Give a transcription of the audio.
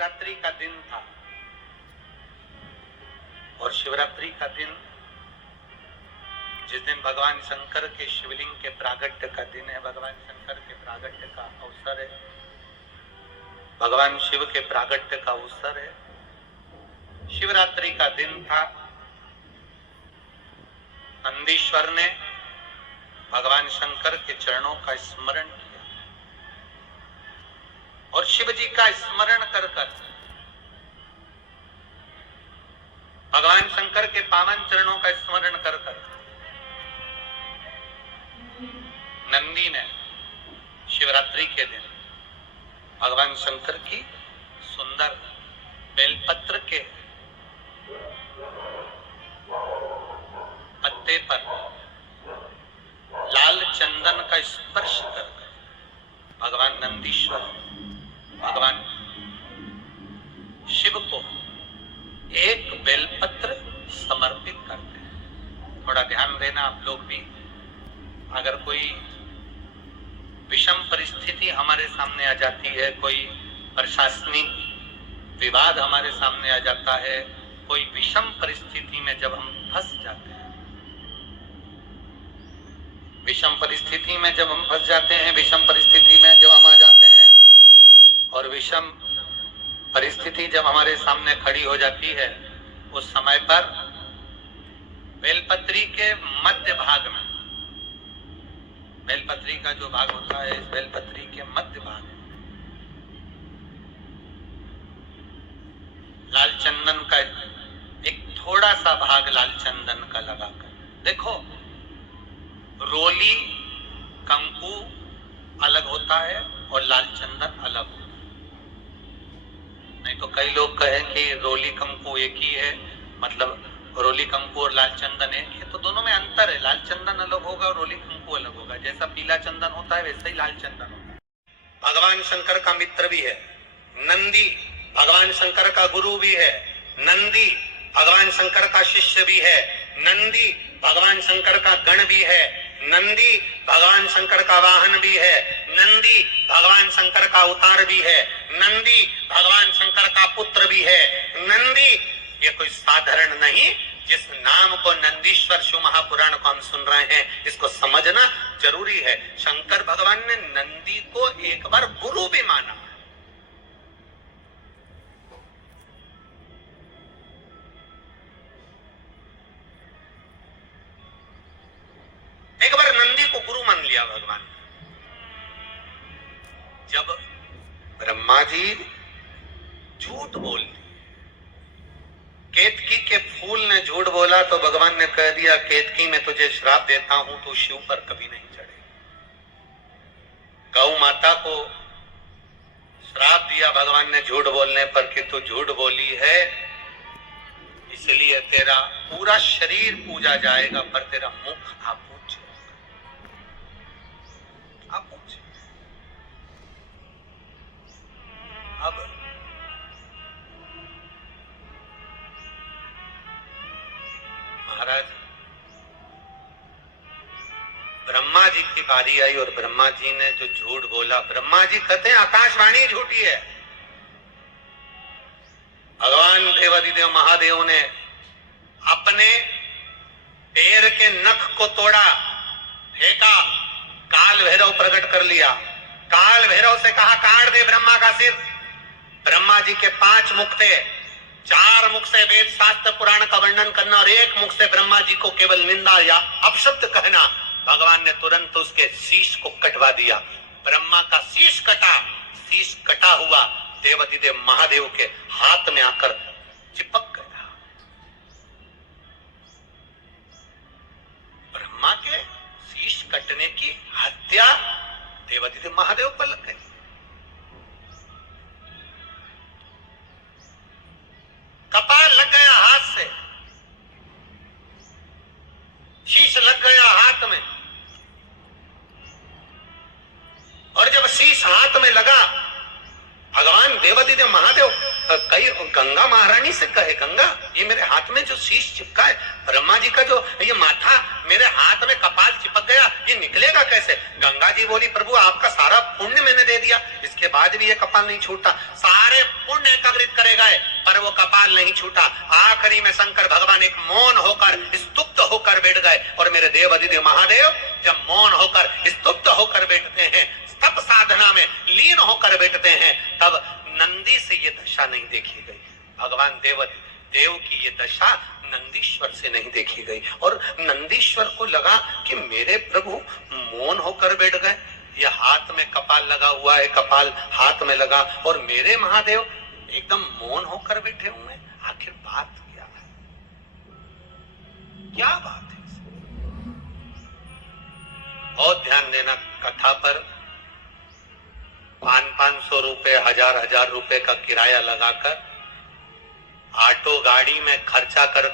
शिवरात्रि का दिन था और शिवरात्रि का दिन जिस दिन भगवान शंकर के शिवलिंग के प्रागट्य का दिन है, भगवान शंकर के प्रागट्य का अवसर है, भगवान शिव के प्रागट्य का अवसर है, शिवरात्रि का दिन था। नंदीश्वर ने भगवान शंकर के चरणों का स्मरण किया और शिव जी का स्मरण कर कर भगवान शंकर के पावन चरणों का स्मरण कर कर नंदी ने शिवरात्रि के दिन भगवान शंकर की सुंदर बेलपत्र के पत्ते पर लाल चंदन का स्पर्श कर भगवान नंदीश्वर भगवान शिव को एक बेलपत्र समर्पित करते हैं। थोड़ा ध्यान देना आप लोग भी, अगर कोई विषम परिस्थिति हमारे सामने आ जाती है, कोई प्रशासनिक विवाद हमारे सामने आ जाता है, कोई विषम परिस्थिति में जब हम फंस जाते हैं, विषम परिस्थिति में जब हम फंस जाते हैं, विषम परिस्थिति में जब हम आ जाते हैं और विषम परिस्थिति जब हमारे सामने खड़ी हो जाती है, उस समय पर बेलपत्री के मध्य भाग में, बेलपत्री का जो भाग होता है, इस बेलपत्री के मध्य भाग में लाल चंदन का एक थोड़ा सा भाग लाल चंदन का लगाकर देखो। रोली कंकु अलग होता है और लाल चंदन अलग होता है। नहीं तो कई लोग कहें कि रोली कंकु एक ही है, मतलब रोली कंकु और लाल चंदन एक है, तो दोनों में अंतर है। लाल चंदन अलग होगा और रोली कंकु अलग होगा। जैसा पीला चंदन होता है वैसा ही लाल चंदन होता है। भगवान शंकर का मित्र भी है नंदी, भगवान शंकर का गुरु भी है नंदी, भगवान शंकर का शिष्य भी है नंदी, भगवान शंकर का गण भी है नंदी, भगवान शंकर का वाहन भी है नंदी, भगवान शंकर का अवतार भी है नंदी, भगवान शंकर का पुत्र भी है नंदी। ये कोई साधारण नहीं। जिस नाम को नंदीश्वर शिव महापुराण को हम सुन रहे हैं, इसको समझना जरूरी है। शंकर भगवान ने नंदी को एक बार गुरु भी माना। एक बार नंदी को गुरु मान लिया भगवान। जब ब्रह्मा जी झूठ बोल दिए, केतकी के फूल ने झूठ बोला तो भगवान ने कह दिया, केतकी मैं तुझे श्राप देता हूं, तू शिव पर कभी नहीं चढ़े। गौ माता को श्राप दिया भगवान ने झूठ बोलने पर कि तू झूठ बोली है, इसलिए तेरा पूरा शरीर पूजा जाएगा पर तेरा मुख अपूज्य। अब महाराज ब्रह्मा जी की बारी आई और ब्रह्मा जी ने जो झूठ बोला, ब्रह्मा जी कहते हैं आकाशवाणी झूठी है। भगवान देवादिदेव महादेव ने अपने पैर के नख को तोड़ा, फेंका, काल भैरव प्रकट कर लिया। काल भैरव से कहा काट दे ब्रह्मा का सिर। ब्रह्मा जी के 5 मुख थे, 4 मुख से वेद शास्त्र पुराण का वर्णन करना और 1 मुख से ब्रह्मा जी को केवल निंदा या अपशब्द कहना। भगवान ने तुरंत उसके शीश को कटवा दिया। ब्रह्मा का शीश कटा, शीश कटा हुआ देवादिदेव महादेव के हाथ में आकर चिपक गया। ब्रह्मा के शीश कटने की हत्या देवादिदेव महादेव पर लग गई। कपाल लग गया हाथ से, शीश लग गया हाथ में, और जब शीश हाथ में लगा, भगवान देवादिदेव महादेव कई भाई गंगा महारानी से कहे, गंगा ये मेरे हाथ में जो शीश चिपका है, ब्रह्मा जी का जो ये माथा मेरे हाथ में कपाल चिपक गया, ये निकलेगा कैसे? गंगा जी बोली प्रभु आपका सारा पुण्य मैंने दे दिया, इसके बाद भी ये कपाल नहीं छूटा। सारे पुण्य एकत्रित करे गए पर वो कपाल नहीं छूटा। आखिरी में शंकर भगवान एक मौन होकर स्तुप्त होकर बैठ गए। और मेरे देव अधिदेव महादेव जब मौन होकर स्तुप्त होकर बैठते हैं, तप साधना में लीन होकर बैठते हैं, तब नंदी से ये दशा नहीं देखी गई। भगवान देव की ये दशा नंदीश्वर से नहीं देखी गई। और नंदीश्वर को लगा कि मेरे प्रभु मौन होकर बैठ गए, ये हाथ में कपाल लगा हुआ है, कपाल हाथ में लगा, और मेरे महादेव एकदम मौन होकर बैठे हुए, आखिर बात क्या है? क्या बात है? बहुत ध्यान देना कथा पर। 500-500 रुपए, 1000-1000 रुपए का किराया लगाकर ऑटो गाड़ी में खर्चा कर